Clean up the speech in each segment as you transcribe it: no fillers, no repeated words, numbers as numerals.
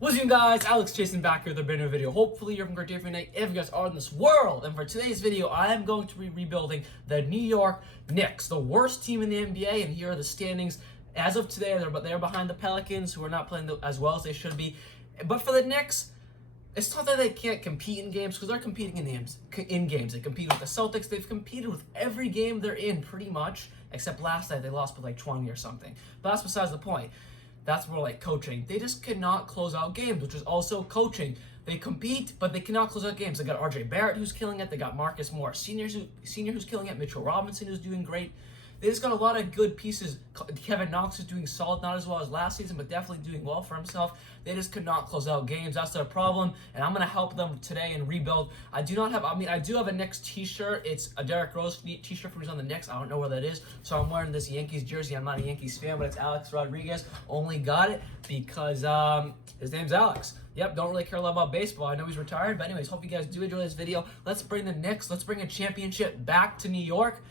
What's up, guys? Alex Jason back here with a brand new video. Hopefully you're having a great day for night if you guys are in this world. And for today's video, I am going to be rebuilding the New York Knicks, the worst team in the NBA. And here are the standings as of today. They're behind the Pelicans, who are not playing as well as they should be. But for the Knicks, it's not that they can't compete in games, because they're competing in games. They compete with the Celtics. They've competed with every game they're in, pretty much, except last night they lost by like 20 or something. But that's besides the point. That's more like coaching. They just cannot close out games, which is also coaching. They compete, but they cannot close out games. They got Barrett, who's killing it. They got Marcus Morris, senior, who's killing it. Mitchell Robinson, who's doing great. They just got a lot of good pieces. Kevin Knox is doing solid, not as well as last season, but definitely doing well for himself. They just could not close out games. That's their problem, and I'm going to help them today and rebuild. I do have a Knicks t-shirt. It's a Derrick Rose t-shirt from on the Knicks. I don't know where that is, so I'm wearing this Yankees jersey. I'm not a Yankees fan, but it's Alex Rodriguez. Only got it because his name's Alex. Yep, don't really care a lot about baseball. I know he's retired, but anyways, hope you guys do enjoy this video. Let's bring the Knicks, let's bring a championship back to New York.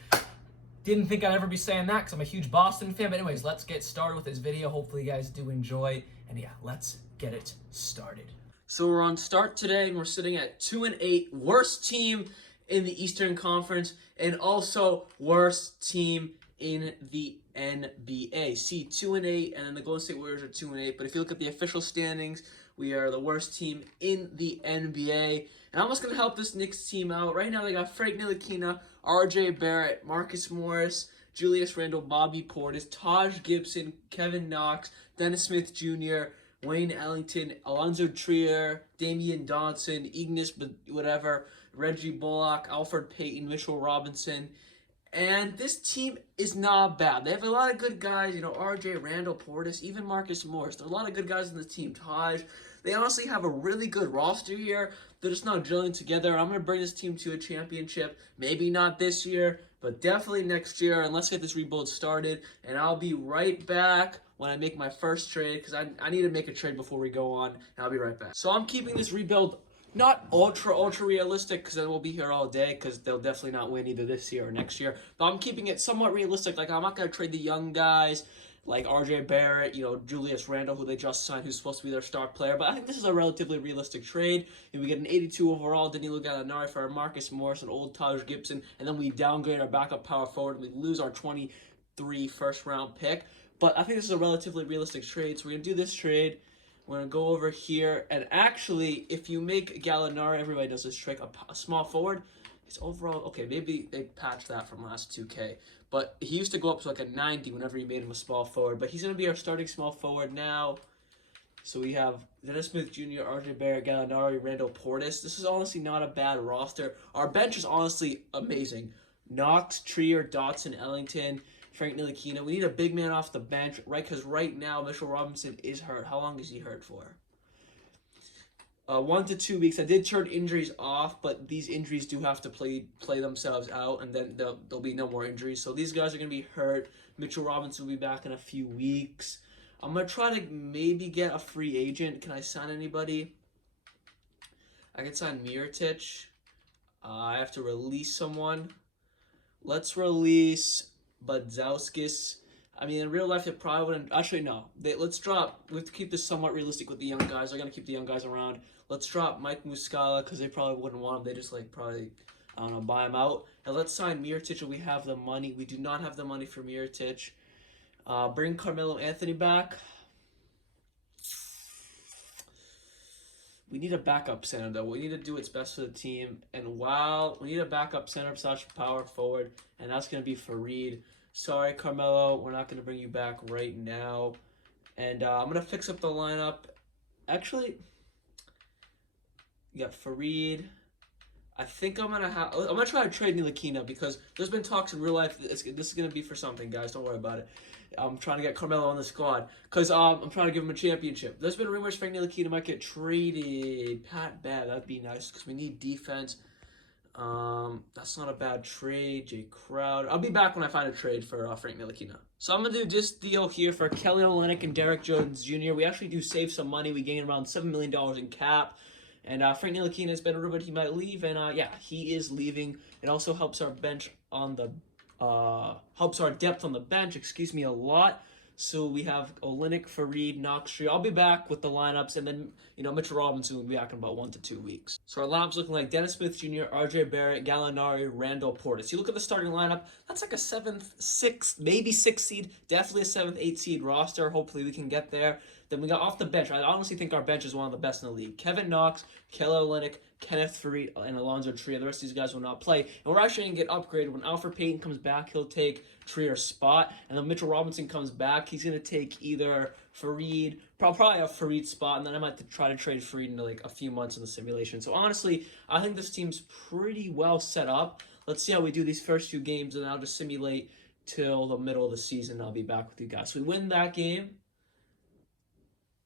Didn't think I'd ever be saying that because I'm a huge Boston fan. But anyways, let's get started with this video. Hopefully you guys do enjoy. And yeah, let's get it started. So we're on start today, and we're sitting at 2-8. Worst team in the Eastern Conference, and also worst team in the NBA. See, 2-8, and then the Golden State Warriors are 2-8. But if you look at the official standings, we are the worst team in the NBA. And I'm just going to help this Knicks team out. Right now, they got Frank Ntilikina, RJ Barrett, Marcus Morris, Julius Randle, Bobby Portis, Taj Gibson, Kevin Knox, Dennis Smith Jr., Wayne Ellington, Alonzo Trier, Damian Dodson, Ignis, Reggie Bullock, Alfred Payton, Mitchell Robinson. And this team is not bad. They have a lot of good guys, RJ, Randall, Portis, even Marcus Morris. There are a lot of good guys in the team. Taj. They honestly have a really good roster here. They're just not gelling together. I'm going to bring this team to a championship. Maybe not this year, but definitely next year. And let's get this rebuild started. And I'll be right back when I make my first trade, because I need to make a trade before we go on. And I'll be right back. So I'm keeping this rebuild not ultra realistic, because then we'll be here all day, because they'll definitely not win either this year or next year. But I'm keeping it somewhat realistic. Like, I'm not going to trade the young guys like RJ Barrett, Julius Randle, who they just signed, who's supposed to be their star player. But I think this is a relatively realistic trade. And we get an 82 overall Danilo Gallinari for our Marcus Morris and old Taj Gibson. And then we downgrade our backup power forward, and we lose our 23 first-round pick. But I think this is a relatively realistic trade. So we're going to do this trade. We're going to go over here, and actually, if you make Gallinari, everybody does this trick, a small forward, it's overall, okay, maybe they patched that from last 2K, but he used to go up to like a 90 whenever you made him a small forward, but he's going to be our starting small forward now. So we have Dennis Smith Jr., RJ Barrett, Gallinari, Randall Portis. This is honestly not a bad roster. Our bench is honestly amazing. Knox, Trier, Dotson, Ellington, Frank Ntilikina. We need a big man off the bench, right? Because right now, Mitchell Robinson is hurt. How long is he hurt for? 1 to 2 weeks. I did turn injuries off, but these injuries do have to play themselves out, and then there'll be no more injuries. So these guys are going to be hurt. Mitchell Robinson will be back in a few weeks. I'm going to try to maybe get a free agent. Can I sign anybody? I can sign Mirotic. I have to release someone. Let's release Budzowskis. I mean, in real life, it probably wouldn't. Actually, no. Let's drop. We have to keep this somewhat realistic with the young guys. They're going to keep the young guys around. Let's drop Mike Muscala, because they probably wouldn't want him. They just, probably, I don't know, buy him out. And let's sign Mirotic, and we have the money. We do not have the money for Mirotic. Bring Carmelo Anthony back. We need a backup center, though. We need to do what's best for the team. And we need a backup center / power forward, and that's going to be Fareed. Sorry, Carmelo, we're not going to bring you back right now. And I'm going to fix up the lineup. Actually, you got Fareed. I think I'm going to try to trade Ntilikina, because there's been talks in real life. This is going to be for something, guys. Don't worry about it. I'm trying to get Carmelo on the squad, because I'm trying to give him a championship. There's been rumors Frank Ntilikina might get traded. Pat Bev, that'd be nice, because we need defense. That's not a bad trade. Jay Crowder. I'll be back when I find a trade for Frank Ntilikina. So I'm going to do this deal here for Kelly Olynyk and Derrick Jones Jr. We actually do save some money. We gain around $7 million in cap. And Frank Ntilikina has been rumored he might leave. And yeah, he is leaving. It also helps our bench on the helps our depth on the bench, a lot. So we have Olynyk, Fareed, Knox. I'll be back with the lineups, and then Mitchell Robinson will be back in about 1 to 2 weeks. So our lineups looking like Dennis Smith Jr., R.J. Barrett, Gallinari, Randall Portis. You look at the starting lineup. That's like a 7th, 6th, maybe 6th seed. Definitely a 7th, 8th seed roster. Hopefully we can get there. Then we got off the bench. I honestly think our bench is one of the best in the league. Kevin Knox, Kelly Olynyk, Kenneth Fareed, and Alonzo Trier. The rest of these guys will not play. And we're actually going to get upgraded. When Alfred Payton comes back, he'll take Trier's spot. And then Mitchell Robinson comes back. He's going to take either Fareed, probably a Fareed spot, and then I might try to trade Fareed into like a few months in the simulation. So honestly, I think this team's pretty well set up. Let's see how we do these first 2 games, and I'll just simulate till the middle of the season. I'll be back with you guys. So we win that game.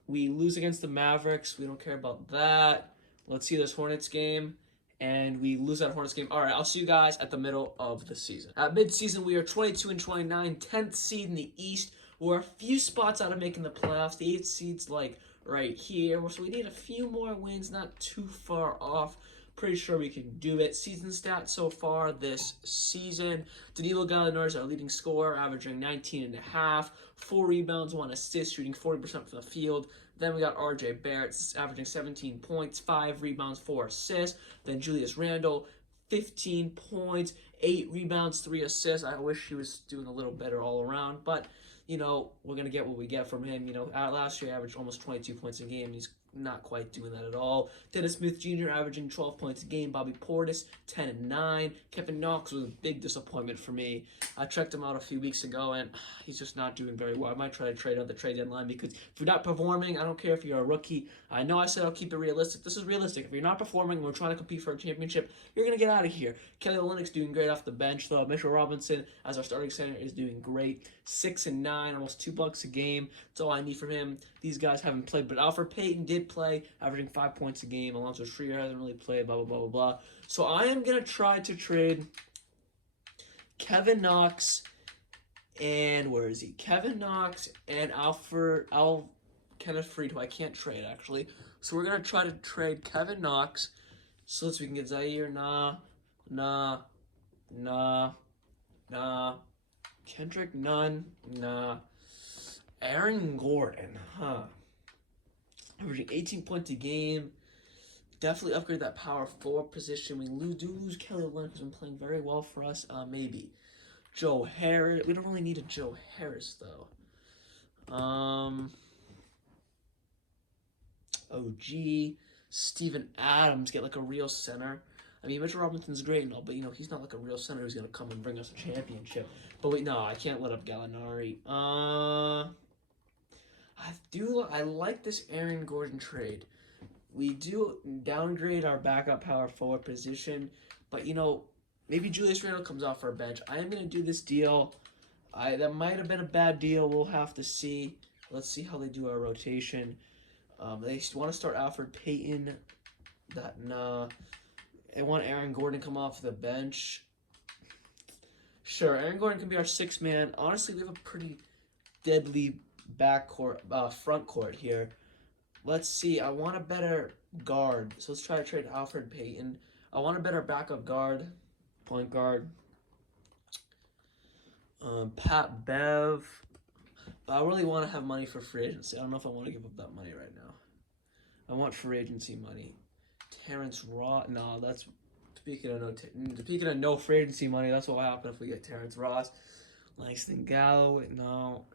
We lose against the Mavericks. We don't care about that. Let's see this Hornets game. And we lose that Hornets game. All right, I'll see you guys at the middle of the season. At midseason, we are 22-29, 10th seed in the East. We're a few spots out of making the playoffs. The 8th seed's like right here. So we need a few more wins, not too far off. Pretty sure we can do it. Season stats so far this season. Danilo Gallinari is our leading scorer, averaging 19.5, 4 rebounds, 1 assist, shooting 40% from the field. Then we got R.J. Barrett, averaging 17 points, 5 rebounds, 4 assists. Then Julius Randle, 15 points, 8 rebounds, 3 assists. I wish he was doing a little better all around, but we're going to get what we get from him. Last year he averaged almost 22 points a game. He's not quite doing that at all. Dennis Smith Jr. averaging 12 points a game. Bobby Portis, 10 and 9. Kevin Knox was a big disappointment for me. I checked him out a few weeks ago, and he's just not doing very well. I might try to trade on the trade deadline because if you're not performing, I don't care if you're a rookie. I know I said I'll keep it realistic. This is realistic. If you're not performing and we're trying to compete for a championship, you're going to get out of here. Kelly Olynyk's doing great off the bench, though. Mitchell Robinson, as our starting center, is doing great. 6 and 9, almost $2 a game. That's all I need from him. These guys haven't played, but Alfred Payton did play, averaging 5 points a game. Alonzo Trier hasn't really played, blah, blah, blah, blah, blah. So I am going to try to trade Kevin Knox and, where is he? Kevin Knox and Kenneth Fareed, who I can't trade, actually. So we're going to try to trade Kevin Knox. So let's see, we can get Zaire, nah. Kendrick, none, nah. Aaron Gordon, averaging 18 points a game. Definitely upgrade that power forward position. We do lose Kelly Olynyk, who's been playing very well for us. Maybe. Joe Harris. We don't really need a Joe Harris, though. OG. Steven Adams. Get like a real center. I mean, Mitchell Robinson's great and all, but he's not like a real center who's going to come and bring us a championship. But wait, no, I can't let up Gallinari. I like this Aaron Gordon trade. We do downgrade our backup power forward position, but maybe Julius Randle comes off our bench. I am going to do this deal. That might have been a bad deal. We'll have to see. Let's see how they do our rotation. They want to start Alfred Payton. They want Aaron Gordon to come off the bench. Sure, Aaron Gordon can be our 6th man. Honestly, we have a pretty deadly front court here. Let's see. I want a better guard. So let's try to trade Alfred Payton. I want a better backup guard, point guard. Pat Bev. But I really want to have money for free agency. I don't know if I want to give up that money right now. I want free agency money. Terrence Ross. No, that's speaking of no free agency money. That's what will happen if we get Terrence Ross. Langston Galloway. No.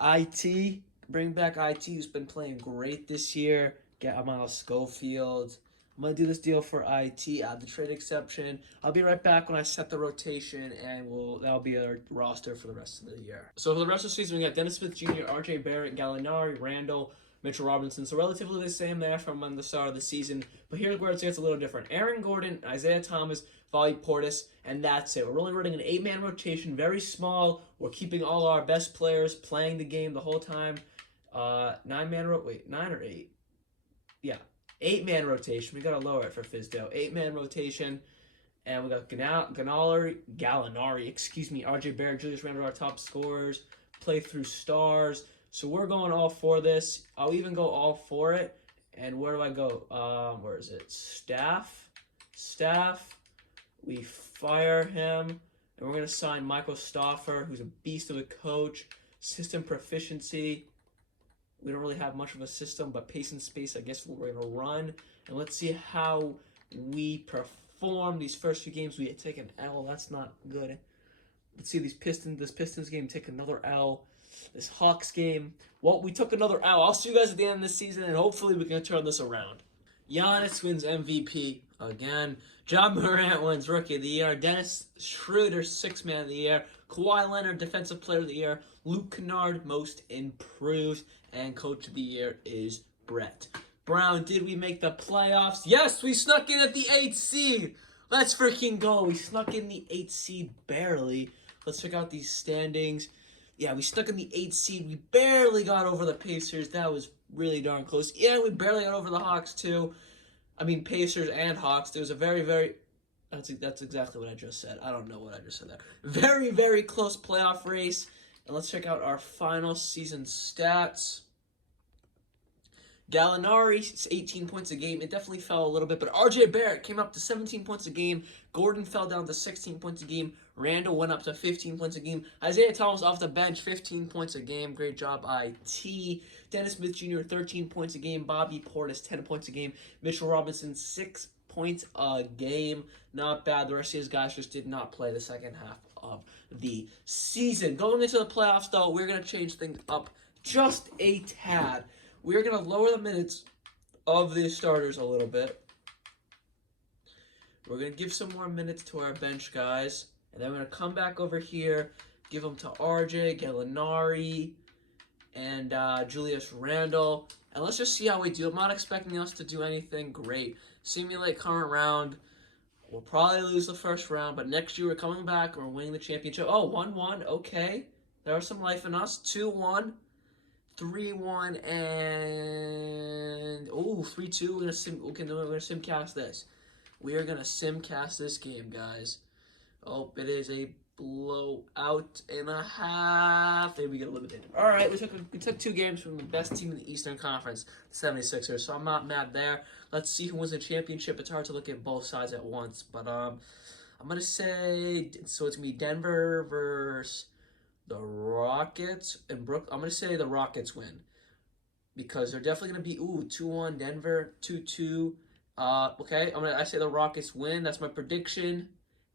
IT. Bring back IT, who's been playing great this year. Get Miles Schofield. I'm going to do this deal for IT, add the trade exception. I'll be right back when I set the rotation, and that'll be our roster for the rest of the year. So for the rest of the season, we got Dennis Smith Jr., R.J. Barrett, Gallinari, Randall, Mitchell Robinson. So relatively the same there from the start of the season. But here's where it gets a little different. Aaron Gordon, Isaiah Thomas, Bobby Portis, and that's it. We're only running an 8-man rotation, very small. We're keeping all our best players playing the game the whole time. 9 or 8? Yeah, 8-man rotation. We gotta lower it for Fizdale. 8-man rotation, and we got Gallinari, RJ Barrett, Julius Randle, our top scorers. Play through stars. So we're going all for this. I'll even go all for it. And where do I go? Where is it? Staff. We fire him, and we're gonna sign Michael Stauffer, who's a beast of a coach. System proficiency. We don't really have much of a system, but pace and space, I guess we're going to run. And let's see how we perform these first few games. We take an L. That's not good. Let's see this Pistons game take another L. This Hawks game. Well, we took another L. I'll see you guys at the end of this season, and hopefully we can turn this around. Giannis wins MVP again. John Morant wins Rookie of the Year. Dennis Schroeder, Sixth Man of the Year. Kawhi Leonard, Defensive Player of the Year. Luke Kennard, Most Improved. And Coach of the Year is Brett Brown. Did we make the playoffs? Yes, we snuck in at the 8th seed. Let's freaking go. We snuck in the 8th seed barely. Let's check out these standings. Yeah, we stuck in the 8th seed. We barely got over the Pacers. That was really darn close. Yeah, we barely got over the Hawks, too. I mean, Pacers and Hawks. There was a very, very... That's exactly what I just said. I don't know what I just said there. Very, very close playoff race. And let's check out our final season stats. Gallinari, 18 points a game. It definitely fell a little bit, but RJ Barrett came up to 17 points a game. Gordon fell down to 16 points a game. Randall went up to 15 points a game. Isaiah Thomas off the bench, 15 points a game. Great job, IT. Dennis Smith Jr., 13 points a game. Bobby Portis, 10 points a game. Mitchell Robinson, 6 points a game. Not bad. The rest of his guys just did not play the second half of the season. Going into the playoffs, though, we're going to change things up just a tad. We're going to lower the minutes of the starters a little bit. We're going to give some more minutes to our bench guys. And then we're going to come back over here, give them to RJ, Gallinari, and Julius Randle. And let's just see how we do. I'm not expecting us to do anything great. Simulate current round. We'll probably lose the first round, but next year we're coming back and we're winning the championship. Oh, 1-1. Okay. There's some life in us. 2-1. 3-1 and 3-2. We're gonna simcast this. We are gonna simcast this game, guys. Oh, it is a blowout and a half. And we get eliminated. All right, we took 2 games from the best team in the Eastern Conference, the 76ers. So I'm not mad there. Let's see who wins the championship. It's hard to look at both sides at once, but I'm gonna say so. It's gonna be Denver versus the Rockets and Brooklyn. I'm going to say the Rockets win because they're definitely going to be 2-1 Denver, 2-2. Okay, I say the Rockets win. That's my prediction.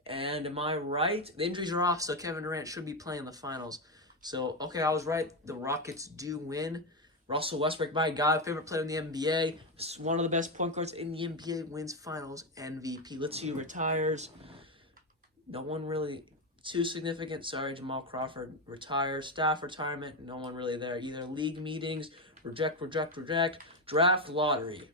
And am I right? The injuries are off, so Kevin Durant should be playing the finals. So, okay, I was right. The Rockets do win. Russell Westbrook, my God, favorite player in the NBA. One of the best point guards in the NBA, wins finals MVP. Let's see who retires. No one really... too significant. Sorry, Jamal Crawford retires. Staff retirement. No one really there either. League meetings. Reject. Draft lottery.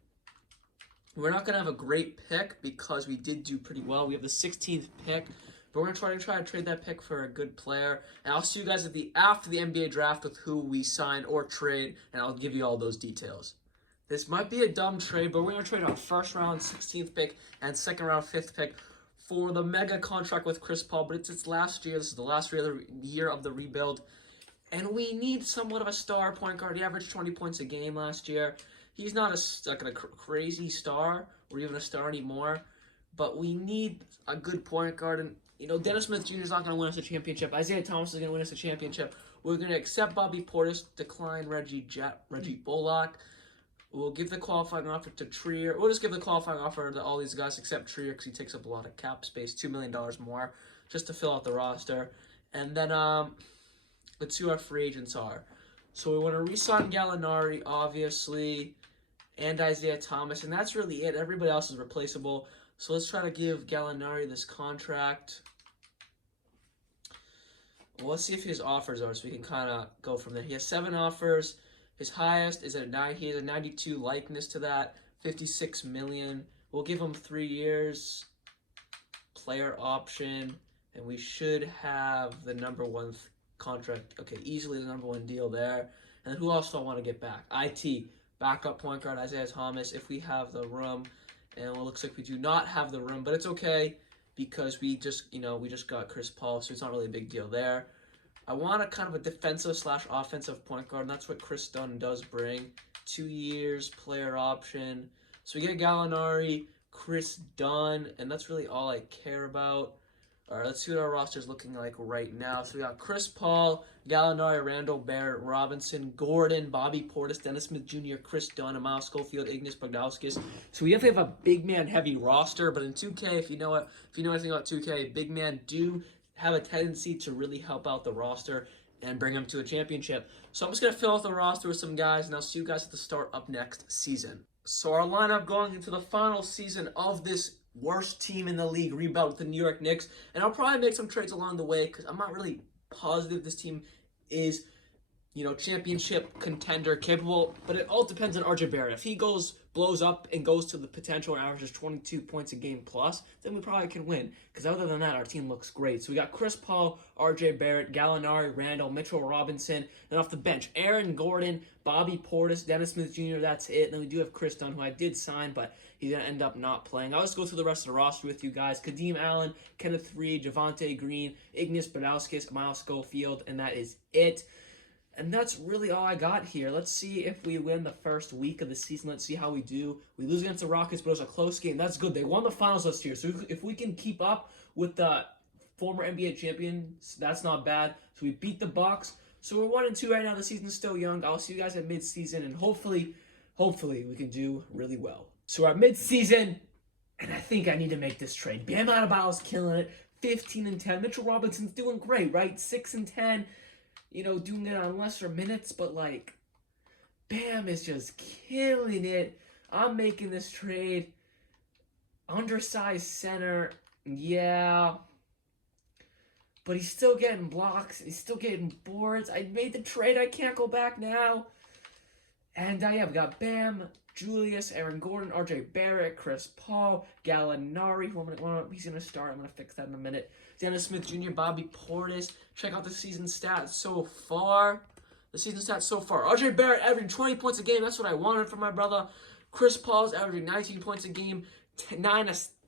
We're not going to have a great pick because we did do pretty well. We have the 16th pick. But we're going to try to trade that pick for a good player. And I'll see you guys after the NBA draft with who we sign or trade. And I'll give you all those details. This might be a dumb trade, but we're going to trade our first round 16th pick and second round 5th pick for the mega contract with Chris Paul, but it's its last year. This is the last year of the rebuild. And we need somewhat of a star point guard. He averaged 20 points a game last year. He's not a crazy star or even a star anymore, but we need a good point guard. And, Dennis Smith Jr. is not going to win us a championship. Isaiah Thomas is going to win us a championship. We're going to accept Bobby Portis, decline Reggie Bullock. We'll give the qualifying offer to Trier. We'll just give the qualifying offer to all these guys except Trier because he takes up a lot of cap space, $2 million more, just to fill out the roster. And then let's see who our free agents are. So we want to re-sign Gallinari, obviously, and Isaiah Thomas, and that's really it. Everybody else is replaceable. So let's try to give Gallinari this contract. Well, let's see if his offers are so we can kind of go from there. He has 7 offers. His highest is he has a 92 likeness to that, $56 million. We'll give him 3 years, player option, and we should have the number 1 contract. Okay, easily the number 1 deal there. And who else do I want to get back? IT, backup point guard, Isaiah Thomas, if we have the room. And it looks like we do not have the room, but it's okay because we just got Chris Paul, so it's not really a big deal there. I want a kind of a defensive/offensive point guard, and that's what Chris Dunn does bring. 2 years, player option. So we get Gallinari, Chris Dunn, and that's really all I care about. All right, let's see what our roster is looking like right now. So we got Chris Paul, Gallinari, Randall, Barrett, Robinson, Gordon, Bobby Portis, Dennis Smith Jr., Chris Dunn, Miles Schofield, Ignas Bogdauskas. So we definitely have a big man heavy roster, but in 2K, if you know anything about 2K, big men do have a tendency to really help out the roster and bring them to a championship. So I'm just going to fill out the roster with some guys, and I'll see you guys at the start of next season. So our lineup going into the final season of this worst team in the league, rebuild with the New York Knicks. And I'll probably make some trades along the way because I'm not really positive this team is, championship contender capable. But it all depends on RJ Barrett. If he blows up and goes to the potential and averages 22 points a game plus, then we probably can win. Because other than that, our team looks great. So we got Chris Paul, RJ Barrett, Gallinari, Randall, Mitchell Robinson, and off the bench, Aaron Gordon, Bobby Portis, Dennis Smith Jr., that's it. And then we do have Chris Dunn, who I did sign, but he's going to end up not playing. I'll just go through the rest of the roster with you guys. Kadeem Allen, Kenneth Reed, Javonte Green, Ignas Bogdauskas, Miles Schofield, and that is it. And that's really all I got here. Let's see if we win the first week of the season. Let's see how we do. We lose against the Rockets, but it was a close game. That's good. They won the finals last year. So if we can keep up with the former NBA champions, that's not bad. So we beat the Bucks. So we're 1-2 right now. The season's still young. I'll see you guys at midseason, and hopefully we can do really well. So we're at midseason, and I think I need to make this trade. Bam Adebayo's killing it. 15-10. Mitchell Robinson's doing great, right? 6-10. Doing it on lesser minutes, but Bam is just killing it. I'm making this trade. Undersized center, yeah. But he's still getting blocks. He's still getting boards. I made the trade. I can't go back now. And we got Bam, Julius, Aaron Gordon, RJ Barrett, Chris Paul, Gallinari. He's going to start. I'm going to fix that in a minute. Dennis Smith Jr., Bobby Portis. Check out the season stats so far. RJ Barrett averaging 20 points a game. That's what I wanted from my brother. Chris Paul's averaging 19 points a game,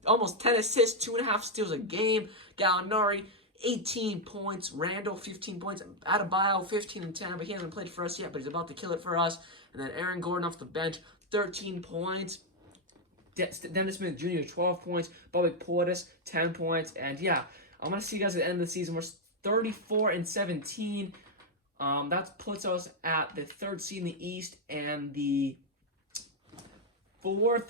almost 10 assists, 2.5 steals a game. Gallinari, 18 points. Randall, 15 points. Adebayo, 15-10, but he hasn't played for us yet, but he's about to kill it for us. And then Aaron Gordon off the bench, 13 points. Dennis Smith Jr., 12 points. Bobby Portis, 10 points. And I'm going to see you guys at the end of the season. We're 34-17. That puts us at the 3rd seed in the East and the 4th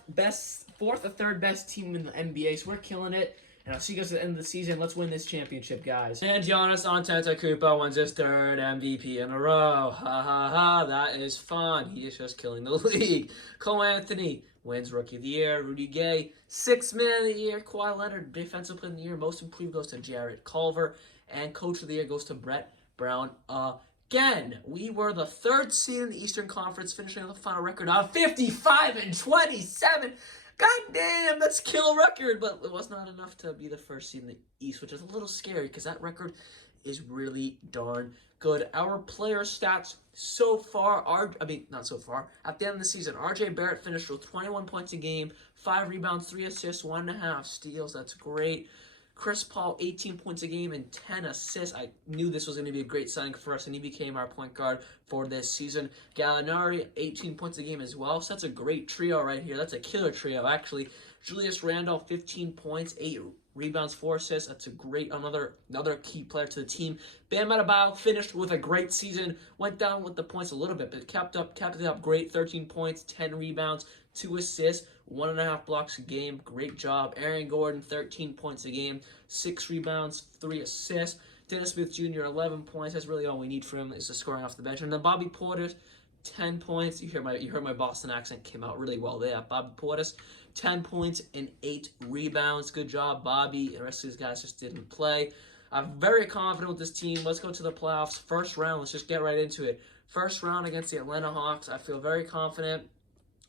or 3rd best team in the NBA. So we're killing it. And I'll see you guys at the end of the season. Let's win this championship, guys. And Giannis Antetokounmpo wins his 3rd MVP in a row. Ha ha ha, that is fun. He is just killing the league. Cole Anthony wins Rookie of the Year. Rudy Gay, 6th Man of the Year. Kawhi Leonard, Defensive Player of the Year. Most Improved goes to Jarrett Culver. And Coach of the Year goes to Brett Brown again. We were the 3rd seed in the Eastern Conference, finishing with a final record of 55-27. God damn, that's a kill record, but it was not enough to be the 1st seed in the East, which is a little scary because that record is really darn good. Our player stats so far not so far. At the end of the season, RJ Barrett finished with 21 points a game, 5 rebounds, 3 assists, 1.5 steals. That's great. Chris Paul, 18 points a game and 10 assists. I knew this was going to be a great signing for us, and he became our point guard for this season. Gallinari, 18 points a game as well. So that's a great trio right here. That's a killer trio, actually. Julius Randle, 15 points, 8 rebounds, 4 assists. That's a great, another key player to the team. Bam Adebayo finished with a great season. Went down with the points a little bit, but kept it up great. 13 points, 10 rebounds, 2 assists, 1.5 blocks a game. Great job. Aaron Gordon, 13 points a game, 6 rebounds, 3 assists. Dennis Smith Jr., 11 points. That's really all we need for him is the scoring off the bench. And then Bobby Portis, 10 points. You heard my Boston accent came out really well there. Bobby Portis, 10 points and 8 rebounds. Good job, Bobby. The rest of these guys just didn't play. I'm very confident with this team. Let's go to the playoffs. First round, let's just get right into it. First round against the Atlanta Hawks. I feel very confident.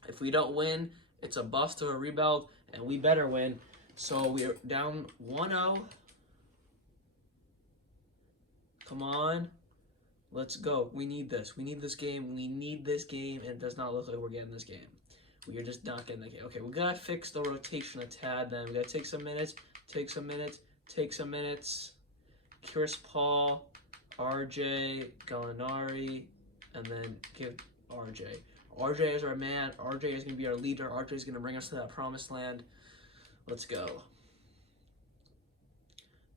If we don't win, it's a bust or a rebuild, and we better win. So we're down 1-0. Come on. Let's go. We need this. We need this game. We need this game, and it does not look like we're getting this game. We are just not getting the game. Okay, we got to fix the rotation a tad then. We got to take some minutes, take some minutes. Chris Paul, RJ, Gallinari, and then give RJ. RJ is our man. RJ is going to be our leader. RJ is going to bring us to that promised land. Let's go.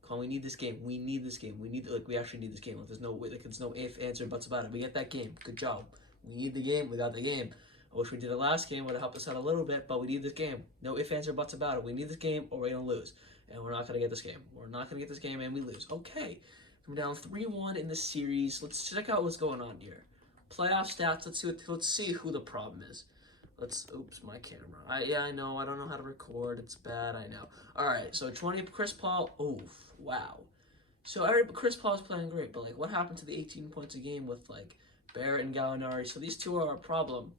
Come on, we need this game. We need this game. We actually need this game. Like, there's no way. Like, there's no if, answer, buts about it. We get that game. Good job. We need the game. We got the game. I wish we did the last game. Would have helped us out a little bit, but we need this game. No if, answer, buts about it. We need this game, or we're gonna lose, and we're not gonna get this game. We're not gonna get this game, and we lose. Okay, we're down 3-1 in the series. Let's check out what's going on here. Playoff stats. Let's see who the problem is. Oops, my camera. I know. I don't know how to record. It's bad. I know. All right. So 20. Chris Paul. Oof. Wow. So Chris Paul is playing great, but like, what happened to the 18 points a game with like Barrett and Gallinari? So these two are a problem.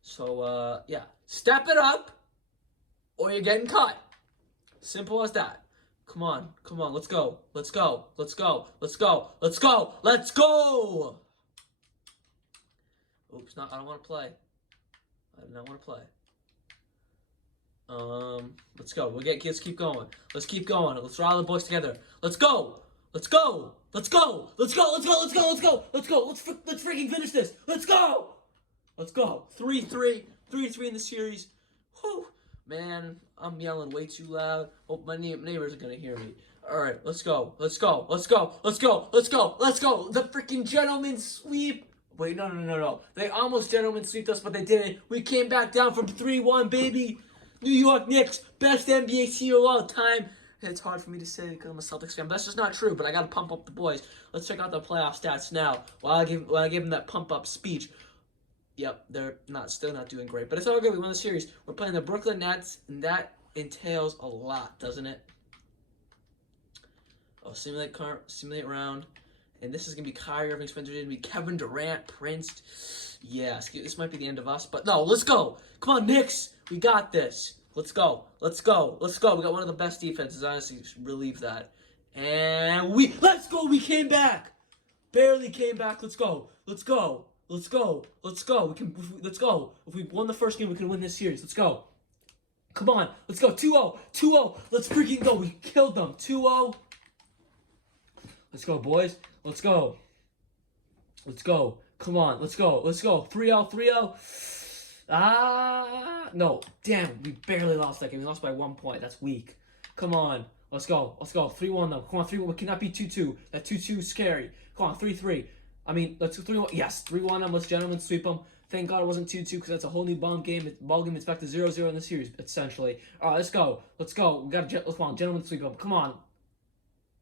So yeah, step it up, or you're getting cut. Simple as that. Come on. Let's go. Let's go. Oops, no, I don't want to play. I do not want to play. Let's go. Let's keep going. Let's keep going. Let's rally the boys together. Let's go. Let's freaking finish this. Let's go. 3-3 in the series. Whew. Man, I'm yelling way too loud. Hope my neighbors are gonna hear me. All right, let's go. The freaking gentleman sweep. Wait, no. They almost gentlemen sweeped us, but they didn't. We came back down from 3-1, baby. New York Knicks, best NBA team of all time. It's hard for me to say because I'm a Celtics fan, but that's just not true. But I got to pump up the boys. Let's check out the playoff stats now. While I give them that pump-up speech. Yep, they're still not doing great. But it's all good. We won the series. We're playing the Brooklyn Nets, and that entails a lot, doesn't it? Oh, simulate round. And this is going to be Kyrie Irving, Spencer Dinwiddie, Kevin Durant, Prince. Yeah, this might be the end of us. But no, let's go. Come on, Knicks. We got this. Let's go. We got one of the best defenses. Honestly, relieve that. And let's go. We came back. Barely came back. Let's go. Let's go. Let's go. If we won the first game, we can win this series. Let's go. Come on. Let's go. 2-0. Let's freaking go. We killed them. 2-0. Let's go, boys. Let's go. Come on. Let's go. 3-0. No. Damn. We barely lost that game. We lost by 1 point. That's weak. Come on. Let's go. 3-1 though. Come on. 3-1. We cannot be 2-2. That 2-2 is scary. Come on. 3-3. I mean, let's 3-1. Yes. 3-1 them. Let's gentlemen sweep them. Thank God it wasn't 2-2 because that's a whole new ball game. It's back to 0-0 in the series, essentially. All right. Let's go. We got to gentlemen sweep them. Come on.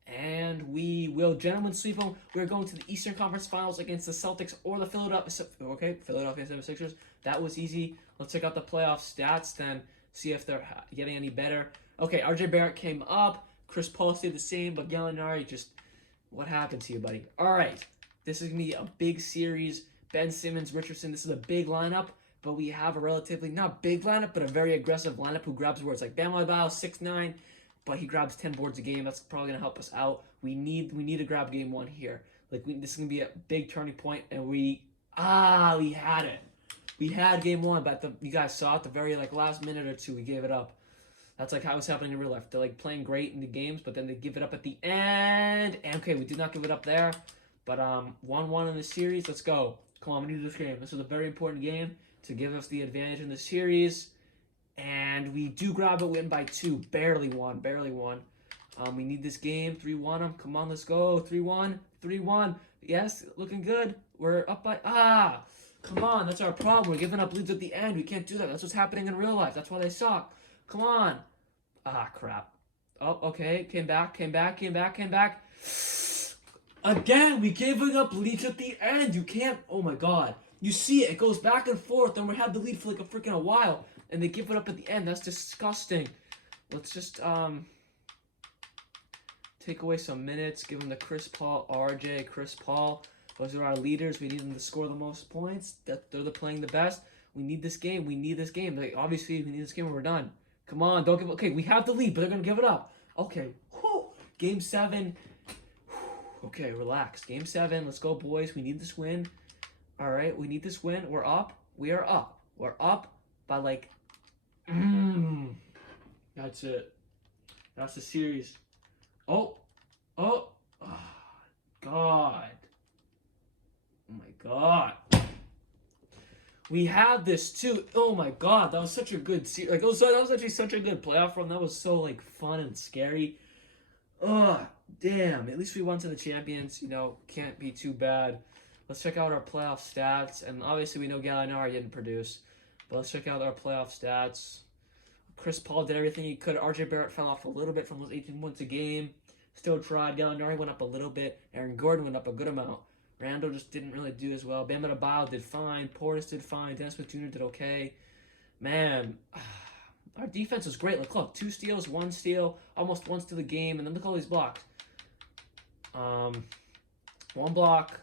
And we will gentlemen sweep them. We're going to the Eastern Conference Finals against the Celtics or the Philadelphia 76ers. That was easy. Let's check out the playoff stats then, see if they're getting any better. Okay, RJ Barrett came up. Chris Paul stayed the same, but Gallinari just, what happened to you, buddy? All right, this is going to be a big series. Ben Simmons, Richardson, this is a big lineup, but we have a relatively, not big lineup, but a very aggressive lineup who grabs boards. Like Bam Adebayo, 6'9", but he grabs 10 boards a game. That's probably going to help us out. We need to grab game one here. Like this is going to be a big turning point, and we had it. We had game one, but you guys saw it the very last minute or two. We gave it up. That's like how it's happening in real life. They're like playing great in the games, but then they give it up at the end. And okay, we did not give it up there, but 1-1 in the series. Let's go. Come on, we need this game. This is a very important game to give us the advantage in the series. And we do grab it, win by 2. Barely won. We need this game. 3-1 them. Come on, let's go. 3-1. Yes, looking good. We're up by... Come on, that's our problem. We're giving up leads at the end. We can't do that. That's what's happening in real life. That's why they suck. Come on. Crap. Oh, okay. Came back. Again, we giving up leads at the end. You can't... Oh, my God. You see it. It goes back and forth, and we had the lead for like a while. And they give it up at the end. That's disgusting. Let's just take away some minutes. Give them to Chris Paul, RJ, Chris Paul. Those are our leaders. We need them to score the most points. They're playing the best. We need this game. Like, obviously, we need this game or we're done. Come on. Don't give up. Okay, we have the lead, but they're going to give it up. Okay. Whew. Game 7. Okay, relax. Game 7. Let's go, boys. We need this win. All right, we need this win. We're up. We are up. We're up by like... That's it. That's the series. Oh, God. Oh my God. We have this too. Oh my God, that was such a good series. That was actually such a good playoff run. That was so fun and scary. damn. At least we went to the champions. You know, can't be too bad. Let's check out our playoff stats. And obviously, we know Gallinari didn't produce. But let's check out our playoff stats. Chris Paul did everything he could. RJ Barrett fell off a little bit from those 18 points a game. Still tried. Gallinari went up a little bit. Aaron Gordon went up a good amount. Randall just didn't really do as well. Bam Adebayo did fine. Portis did fine. Dennis Smith Jr. did okay. Man, our defense was great. Look, 2 steals, 1 steal, almost 1 steal a game, and then look at all these blocks. 1 block.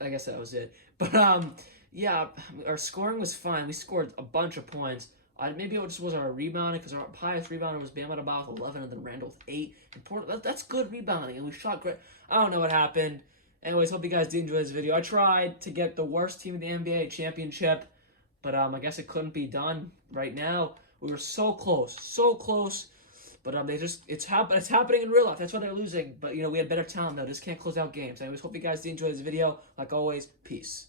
I guess that was it. But yeah, our scoring was fine. We scored a bunch of points. Maybe it just was our rebounding, because our highest rebounder was Bam Adebayo with 11, and then Randall with 8. That's good rebounding, and we shot great. I don't know what happened. Anyways, hope you guys did enjoy this video. I tried to get the worst team in the NBA championship, but I guess it couldn't be done right now. We were so close. But it's happening in real life. That's why they're losing. But we had better talent though. Just can't close out games. Anyways, hope you guys did enjoy this video. Like always, peace.